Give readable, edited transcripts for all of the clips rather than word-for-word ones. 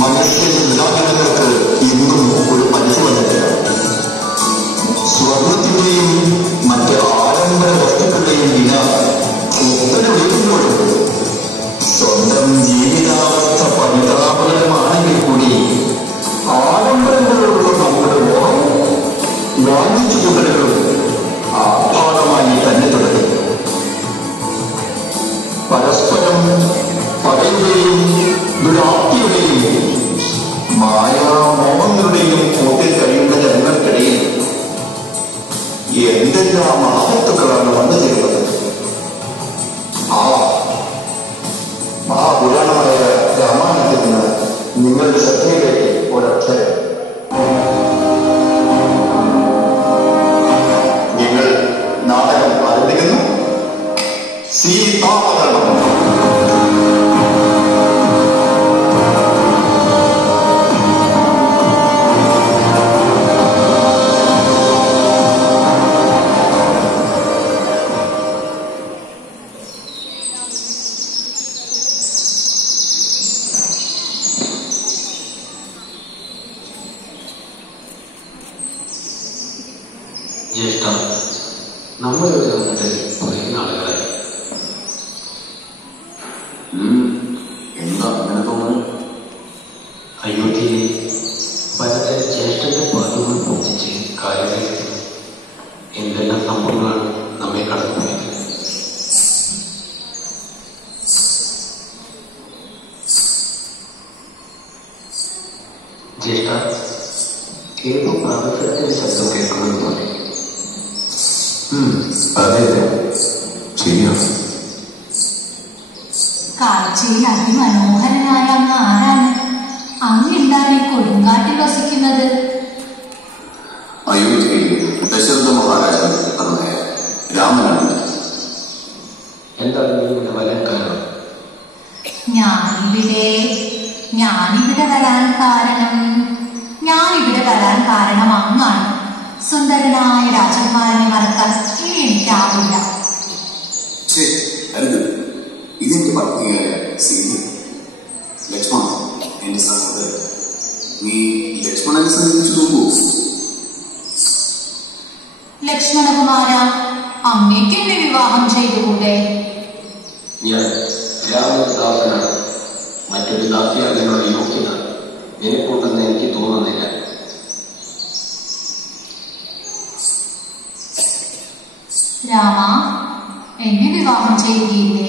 മനുഷ്യ ചിന്താഗതികൾക്ക് ഇന്നും ഒരു പരിധി വന്നിട്ടില്ല. സ്വർണത്തിന്റെയും മറ്റ് ആഡംബര വസ്തുക്കളുടെയും വില എത്ര ഉയരുമ്പോഴും സ്വന്തം ജീവിതാവസ്ഥ പരിതാപകരമാണെങ്കിൽ കൂടി ആഡംബരങ്ങളോടുള്ള നമ്മുടെ മോഹം വാങ്ങിച്ചു കൂട്ടലുകളും ആഭാരമായി തന്നെ തുടങ്ങി. പരസ്പരം പകയുടെയും ദുരാപ്തിയുടെയും മായാമോഹങ്ങളുടെയും കൂട്ടിൽ കഴിയുന്ന ജനങ്ങൾക്കിടയിൽ എന്തെല്ലാം ആപത്തുക്കളാണ് വന്നു ചേരുന്നത്. ആ മഹാപുരാണമായ രാമായണത്തിൽ നിന്ന് നിങ്ങളുടെ ശ്രദ്ധയിലേക്ക് ഒരക്ഷരം. നിങ്ങൾ നാടകം ആരംഭിക്കുന്നു. സീതാവതരണം. ജ്യേഷ്ഠ, നമ്മളിവിടെ വന്നിട്ട് കുറേ നാളുകളായി. എന്താ അങ്ങനെ തോന്നുന്നു? അയോധ്യയിലെ വളരെ ജ്യേഷ്ഠന്റെ പാദങ്ങൾ പൂജിച്ച് കാര്യത്തിൽ എന്തെല്ലാം സംഭവങ്ങളാണ് നമ്മെ കടന്നുപോയത്. ജ്യേഷ്ഠ, ഏതോ പ്രാർത്ഥനയുടെ ശബ്ദം കേൾക്കുന്നത് പോലെ. അതെ അതെ, ശരിയാണ്. കാഴ്ചയിൽ അതിമനോഹരനായ അങ്ങ് ആരാണ്? അങ്ങെന്താണ് ഈ കൊടുങ്കാട്ടിൽ വസിക്കുന്നത്? അയോധ്യയിൽ ദശരഥ മഹാരാജൻ പറഞ്ഞ രാമനാണ്. എന്താണ് നിങ്ങളുടെ വരാൻ കാരണം? ഞാനിവിടെ വരാൻ കാരണം അങ്ങാണ്. സുന്ദരനായ രാജകുമാരനെ മറക്കാൻ ഇനി എനിക്കാവില്ല. ഇതെനിക്ക് പത്നിയായ സീത, ലക്ഷ്മണ, എന്റെ സഹോദരൻ. നീ ലക്ഷ്മണനെ സമീപിച്ചു നോക്കൂ. ലക്ഷ്മണകുമാര, അങ്ങേക്ക് എന്നെ വിവാഹം ചെയ്തുകൂടെ? ഞാൻ രാമദാസനാണ്. മറ്റൊരു ദാസി അതിനുള്ള യോഗ്യത നിനക്കുണ്ടെന്ന് എനിക്ക് തോന്നുന്നില്ല. രാമ, എന്നെ വിവാഹം ചെയ്യുകയില്ലേ?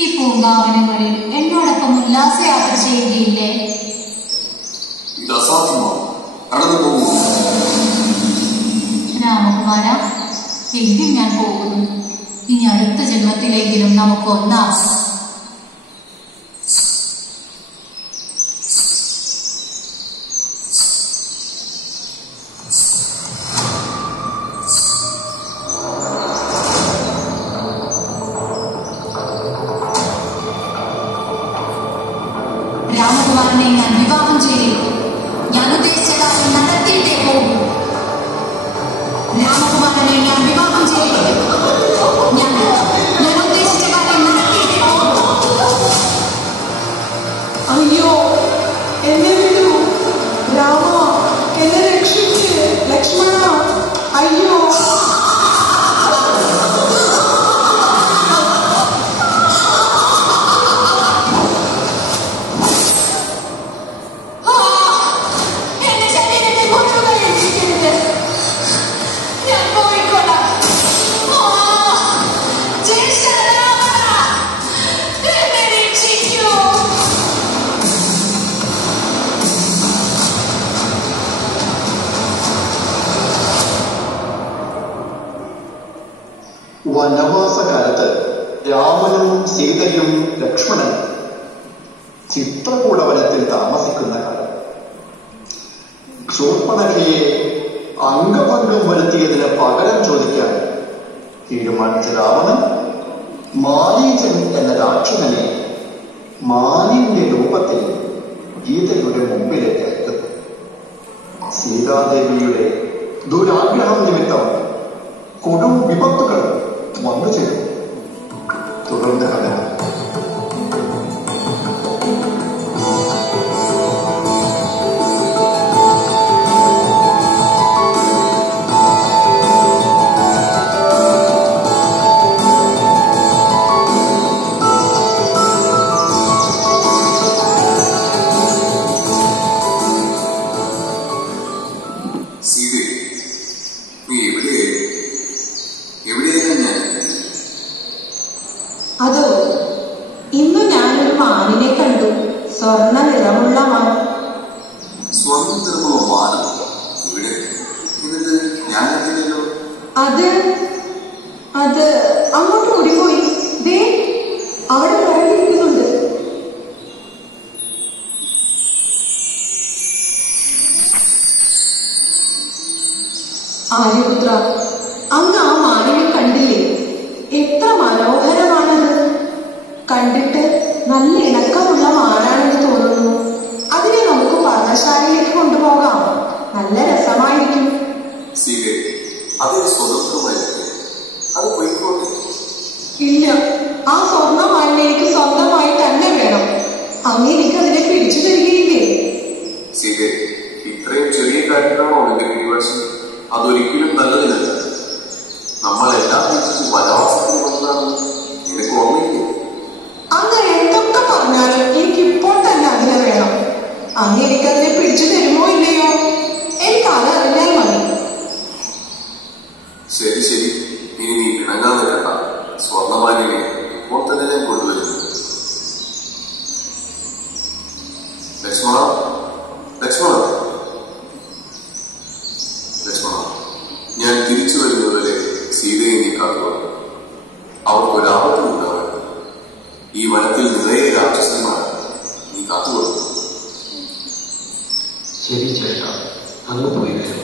ഈ പൂങ്കാവനങ്ങളിൽ എന്നോടൊപ്പം ഉല്ലാസയാത്ര ചെയ്യുകയില്ലേ? രാമകുമാര, എങ്കിൽ ഞാൻ പോകുന്നു. ഇനി അടുത്ത ജന്മത്തിലെങ്കിലും നമുക്ക് ഒന്നാകും. രാമകുമാരനെ ഞാൻ വിവാഹം ചെയ്യും. ഞാൻ ഉദ്ദേശിച്ച കാര്യം നടത്തിയിട്ടേ പോകും. രാമകുമാരനെ ഞാൻ വിവാഹം ചെയ്യും. ഞാൻ ഉദ്ദേശിച്ച കാര്യം നടത്തിയിട്ടേ പോകും. അയ്യോ, എന്നെ വിടൂ രാമ, എന്നെ രക്ഷിച്ച്. ലക്ഷ്മണ, അയ്യോ. വനവാസകാലത്ത് രാമനും സീതയും ലക്ഷ്മണനും ചിത്രകൂടവനത്തിൽ താമസിക്കുന്ന കാലം. ശൂർപ്പണഖയെ അംഗഭംഗം വരുത്തിയതിന് പകരം ചോദിക്കാൻ തീരുമാനിച്ച രാവണൻ മാരീചൻ എന്ന രാക്ഷസനെ മാനിന്റെ രൂപത്തിൽ ഗീതയുടെ മുമ്പിലേക്ക് എത്തുന്നു. സീതാദേവിയുടെ ദുരാഗ്രഹം നിമിത്തം കൊടും വിപത്തുകൾ വന്നു ചേരും. തുടർന്ന് കഥ ഇന്ന് ഞാനൊരു മാനിനെ കണ്ടു. സ്വർണ്ണ നിറമുള്ള മാൻ. സ്വർണ്ണ നിറമുള്ള മാൻ ഇവിടെ? എന്നിട്ട് ഞാൻ അറിയില്ലല്ലോ. അത് അങ്ങോട്ട് ഓടിപ്പോയി. ദേ അവിടെ കിടന്നിരിക്കുന്നുണ്ട്. ആര്യപുത്ര, അങ്ങ് ആ മാനിനെ കണ്ടില്ലേ? എത്ര മനോഹരമാണത്. കണ്ടിട്ട് നല്ല ഇണക്കമുള്ള മാനാണെന്ന് തോന്നുന്നു. അതിനെ നമുക്ക് പർണശാലയിലേക്ക് കൊണ്ടുപോകാം. നല്ല രസമായിരിക്കും. അത് പോയിക്കോട്ടെ. ഇല്ല, ആ സ്വർണ്ണ മാനിനെ എനിക്ക് സ്വന്തമായി തന്നെ വേണം. അങ്ങനെയൊക്കെ അതിനെ പിടിച്ചു തരികയില്ലേ? ഇത്രയും ചെറിയ കാര്യങ്ങളാണോ അതൊരിക്കലും നല്ലതിനല്ല. നമ്മളെല്ലാം വെച്ചിട്ട് വനവാസത്തിന് വന്നതാണ്. നിനക്ക് ഓർമ്മയില്ലേ? അങ്ങ് എന്തൊക്കെ പറഞ്ഞാലും എനിക്കിപ്പോൾ തന്നെ അതിനെ വേണം. അങ്ങ് എനിക്കതിനെ പിടിച്ചു തരുമോ ഇല്ലയോ? എനിക്ക് അതറിഞ്ഞാൽ മതി. ശരി ശരി, ഇനി നീ ഇണങ്ങാൻ നിൽക്കണ്ട. സ്വർണ്ണമാനിനെ ഇപ്പോൾ തന്നെ ഞാൻ കൊണ്ടുവരും. ലക്ഷ്മണ ലക്ഷ്മണ ലക്ഷ്മണ, ഞാൻ തിരിച്ചു വരുന്നതുവരെ സീതയെ നീ കാക്കുക. അവർക്കൊരാപത്തും ഉണ്ടാവരുത്. ഈ വനത്തിൽ നിറയെ രാക്ഷസന്മാർ, നീ കാത്തുകൊടുക്കും. ശരി ചേട്ടാ, അങ്ങ് പോയി വരും.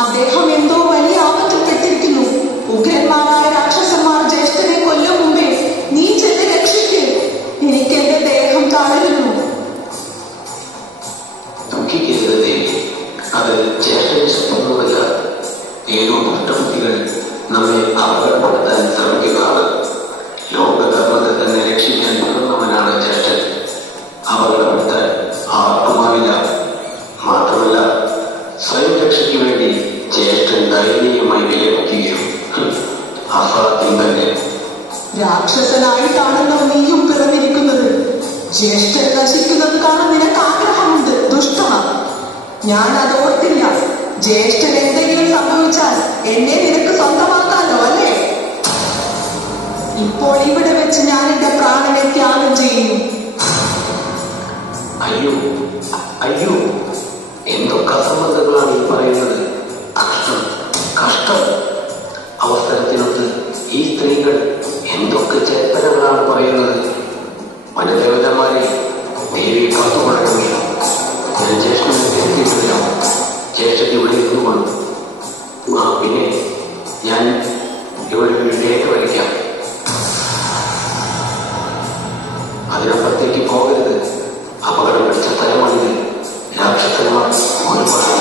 അദ്ദേഹം എന്തോ വലിയ ആപത്തിൽപ്പെട്ടിരിക്കുന്നു. ഉഗ്രന്മാരായ രാക്ഷസന്മാർ ജ്യേഷ്ഠനെ കൊല്ലും മുമ്പേ നീ ചെന്ന് രക്ഷിക്ക്. എനിക്ക് എന്റെ ദേഹം തളരുന്നു. ദുഃഖിക്കരുത് ദേവി, അത് ജ്യേഷ്ഠന് ശബ്ദമല്ല. ഏതോ ദുഷ്ടബുദ്ധികൾ നമ്മെ അപകടപ്പെടുത്താൻ ശ്രമിക്കുന്നതാണ്. ലോകധർമ്മത്തെ തന്നെ രക്ഷിക്കാൻ മുതിർന്നവനാണ് ജ്യേഷ്ഠൻ. അപകടപ്പെടുത്താൻ ആർക്കുമാവില്ല. മാത്രമല്ല, സ്വയം രക്ഷയ്ക്ക് വേണ്ടി ജ്യേഷ്ഠൻ ദയനീയമായി വിലപിക്കുകയും അസാധ്യം തന്നെ. രാക്ഷസനായിട്ടാണല്ലോ നീയും പിറന്നിരിക്കുന്നത്. ജ്യേഷ്ഠൻ നശിക്കുന്നത് കാണാൻ നിനക്ക് ആഗ്രഹമുണ്ട്. ദുഷ്ടമ, ഞാൻ അതോർത്തില്ല. ജ്യേഷ്ഠൻ എന്തെങ്കിലും സംഭവിച്ചാൽ എന്നെ നിനക്ക് സ്വന്തമാക്കാലോ അല്ലേ? ഇപ്പോൾ ഇവിടെ വെച്ച് ഞാൻ എന്റെ പ്രാണനെ ത്യാഗം ചെയ്യുന്നു. അയ്യോ അയ്യോ, എന്തൊക്കെ അസംബന്ധങ്ങളാണ് ഈ പറയുന്നത്. കഷ്ടം കഷ്ടം. അവസരത്തിനൊത്ത് ഈ സ്ത്രീകൾ എന്തൊക്കെ ചേതനകളാണ് പറയുന്നത്. വനദേവതമാരെ ദേവി കാത്തുകൊള്ളണമെങ്കിൽ ഞാൻ ജ്യേഷ്ഠനെ എത്തിയിട്ടില്ല. ജ്യേഷ്ഠൻ ഇവിടെ ഇരുന്നുകൊള്ളു. പിന്നെ ഞാൻ ഇവിടെ ഒരു രേഖ വരയ്ക്കാം. അതിനപ്പുറത്തേക്ക് പോകരുത്. അപകടം പിടിച്ച സ്ഥലമാണിത്. രാക്ഷസന്മാർ ഒരുപാട്.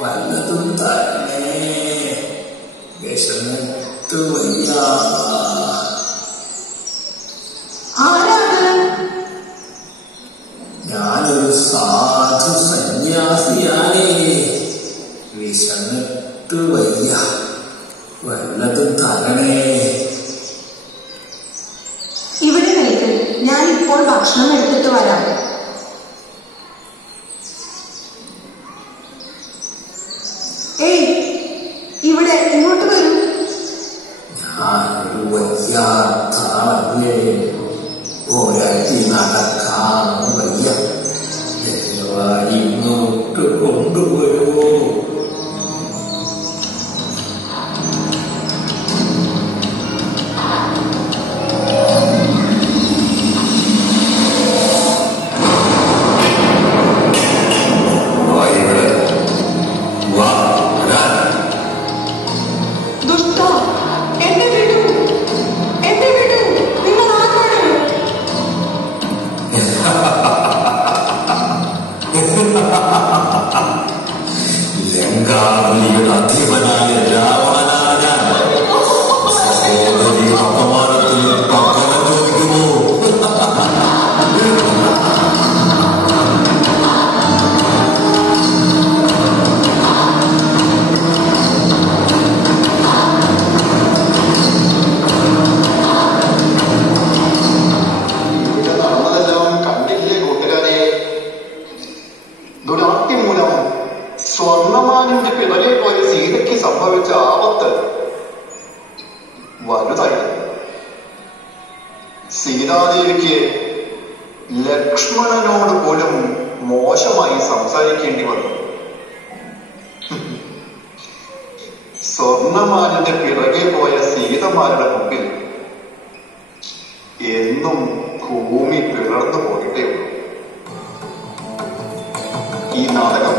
വല്ലതും തന്നെ വിശന്നിട്ട് വയ്യ. ആരാണ്? ഞാനൊരു സാധു സന്യാസിയാണേ. വിശന്നിട്ട് വയ്യ, വല്ലതും തരണേ. ഇവിടെ നിൽക്ക്, ഞാൻ ഇപ്പോൾ ഭക്ഷണം എടുത്തിട്ട് വരാം. ഏയ്, ഇവിടെ ഇങ്ങോട്ട് വരൂ. ഞാനൊരു വയ്യാത്തേ, ഒരടി നടക്കാൻ വയ്യ. ദയവായി ഇങ്ങോട്ട് കൊണ്ടുവരുമോ? ലങ്കാവലിയുടെ അധിപനായ രാവണനായ സഹോദരി അപമാനത്തിൽ പകരം ചോദിക്കുമോ? നടന്നതെല്ലാം കണ്ടില്ലേ കൂട്ടുകാരെ? ദുരാക്തി മൂലം സ്വർണമാനിന്റെ പിറകെ പോയ സീതയ്ക്ക് സംഭവിച്ച ആപത്ത് വലുതായി. സീതാദേവിക്ക് ലക്ഷ്മണനോട് പോലും മോശമായി സംസാരിക്കേണ്ടി വന്നു. സ്വർണമാനിന്റെ പിറകെ പോയ സീതമാരുടെ മുമ്പിൽ എന്നും ഭൂമി പിളർന്നു പോയിട്ടേ ഉള്ളൂ. ഈ നാടകം